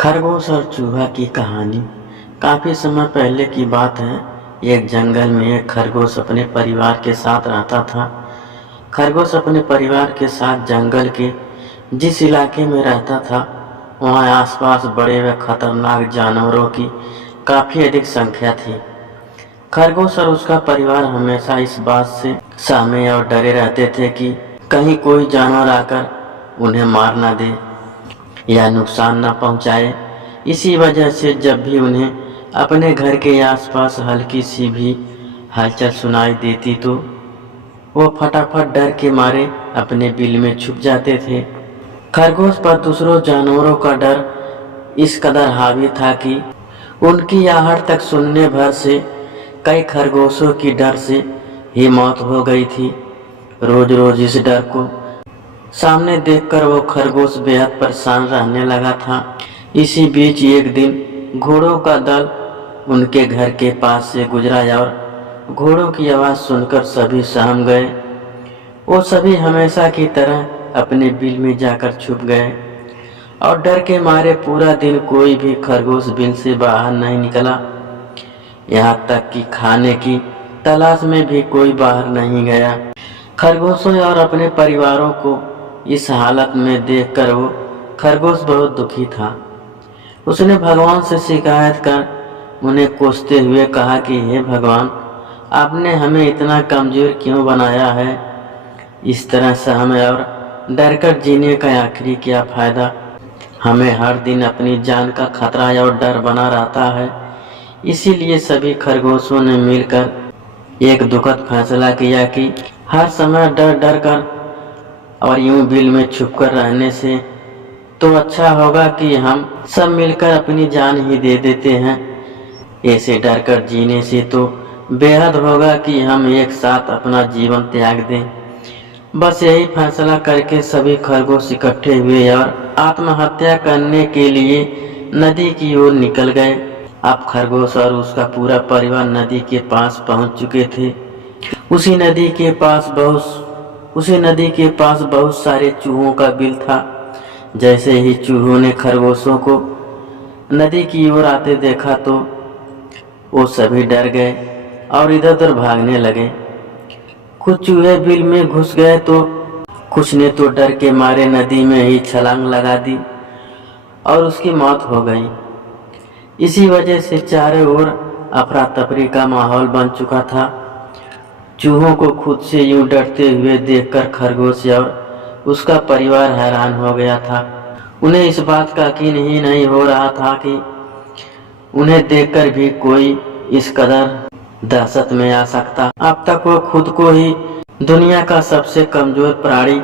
खरगोश और चूहा की कहानी काफी समय पहले की बात है। एक जंगल में एक खरगोश अपने परिवार के साथ रहता था। खरगोश अपने परिवार के साथ जंगल के जिस इलाके में रहता था, वहाँ आसपास बड़े व खतरनाक जानवरों की काफी अधिक संख्या थी। खरगोश और उसका परिवार हमेशा इस बात से सहमे और डरे रहते थे कि कहीं कोई जानवर आकर उन्हें मार न दे या नुकसान न पहुंचाए। इसी वजह से जब भी उन्हें अपने घर के आसपास हल्की सी भी हलचल सुनाई देती तो वो फटाफट डर के मारे अपने बिल में छुप जाते थे। खरगोश पर दूसरों जानवरों का डर इस कदर हावी था कि उनकी आहट तक सुनने भर से कई खरगोशों की डर से ही मौत हो गई थी। रोज रोज इस डर को सामने देखकर वो खरगोश बेहद परेशान रहने लगा था। इसी बीच एक दिन घोड़ों का दल उनके घर के पास से गुजरा और घोड़ों की आवाज़ सुनकर सभी सहम गए। वो सभी हमेशा की तरह अपने बिल में जाकर छुप गए और डर के मारे पूरा दिन कोई भी खरगोश बिल से बाहर नहीं निकला। यहाँ तक कि खाने की तलाश में भी कोई बाहर नहीं गया। खरगोशों और अपने परिवारों को इस हालत में देखकर वो खरगोश बहुत दुखी था। उसने भगवान से शिकायत कर उन्हें कोसते हुए कहा कि हे भगवान, आपने हमें इतना कमज़ोर क्यों बनाया है। इस तरह से हमें और डरकर जीने का आखिरी क्या फ़ायदा। हमें हर दिन अपनी जान का खतरा और डर बना रहता है। इसीलिए सभी खरगोशों ने मिलकर एक दुखद फैसला किया कि हर समय डर डर कर और यूं बिल में छुपकर रहने से तो अच्छा होगा कि हम सब मिलकर अपनी जान ही दे देते हैं। ऐसे डर कर जीने से तो बेहद होगा कि हम एक साथ अपना जीवन त्याग दें। बस यही फैसला करके सभी खरगोश इकट्ठे हुए और आत्महत्या करने के लिए नदी की ओर निकल गए। अब खरगोश और उसका पूरा परिवार नदी के पास पहुंच चुके थे। उसी नदी के पास बहुत सारे चूहों का बिल था। जैसे ही चूहों ने खरगोशों को नदी की ओर आते देखा तो वो सभी डर गए और इधर उधर भागने लगे। कुछ चूहे बिल में घुस गए तो कुछ ने तो डर के मारे नदी में ही छलांग लगा दी और उसकी मौत हो गई। इसी वजह से चारों ओर अफरा तफरी का माहौल बन चुका था। चूहों को खुद से यूं डरते हुए देखकर खरगोश और उसका परिवार हैरान हो गया था। उन्हें इस बात का यकीन ही नहीं हो रहा था कि उन्हें देखकर भी कोई इस कदर दहशत में आ सकता। अब तक वो खुद को ही दुनिया का सबसे कमजोर प्राणी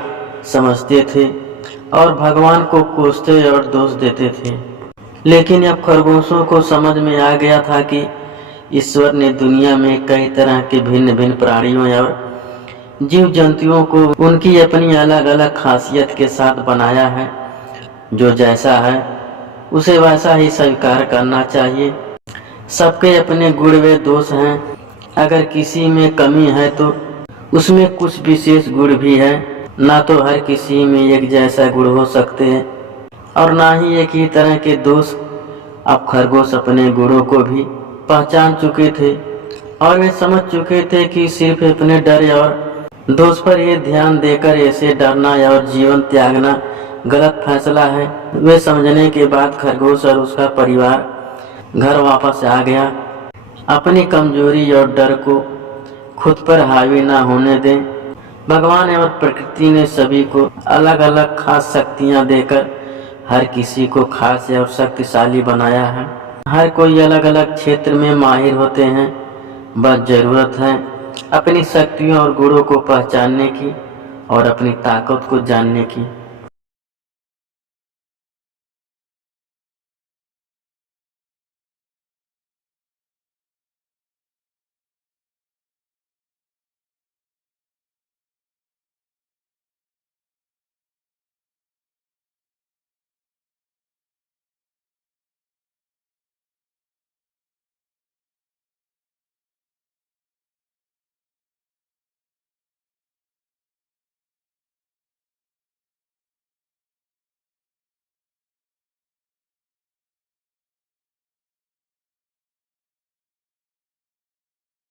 समझते थे और भगवान को कोसते और दोष देते थे। लेकिन अब खरगोशों को समझ में आ गया था कि ईश्वर ने दुनिया में कई तरह के भिन्न भिन्न प्राणियों और जीव जंतुओं को उनकी अपनी अलग अलग खासियत के साथ बनाया है। जो जैसा है उसे वैसा ही स्वीकार करना चाहिए। सबके अपने गुण व दोष हैं। अगर किसी में कमी है तो उसमें कुछ विशेष गुण भी है। ना तो हर किसी में एक जैसा गुण हो सकते हैं और ना ही एक ही तरह के दोष। अब खरगोश अपने गुणों को भी पहचान चुके थे और वे समझ चुके थे कि सिर्फ अपने डर और दोष पर ये ध्यान देकर ऐसे डरना और जीवन त्यागना गलत फैसला है। वे समझने के बाद खरगोश और उसका परिवार घर वापस आ गया। अपनी कमजोरी और डर को खुद पर हावी ना होने दें। भगवान और प्रकृति ने सभी को अलग अलग खास शक्तियाँ देकर हर किसी को खास और शक्तिशाली बनाया है। हर कोई अलग अलग क्षेत्र में माहिर होते हैं। बस ज़रूरत है अपनी शक्तियों और गुणों को पहचानने की और अपनी ताकत को जानने की।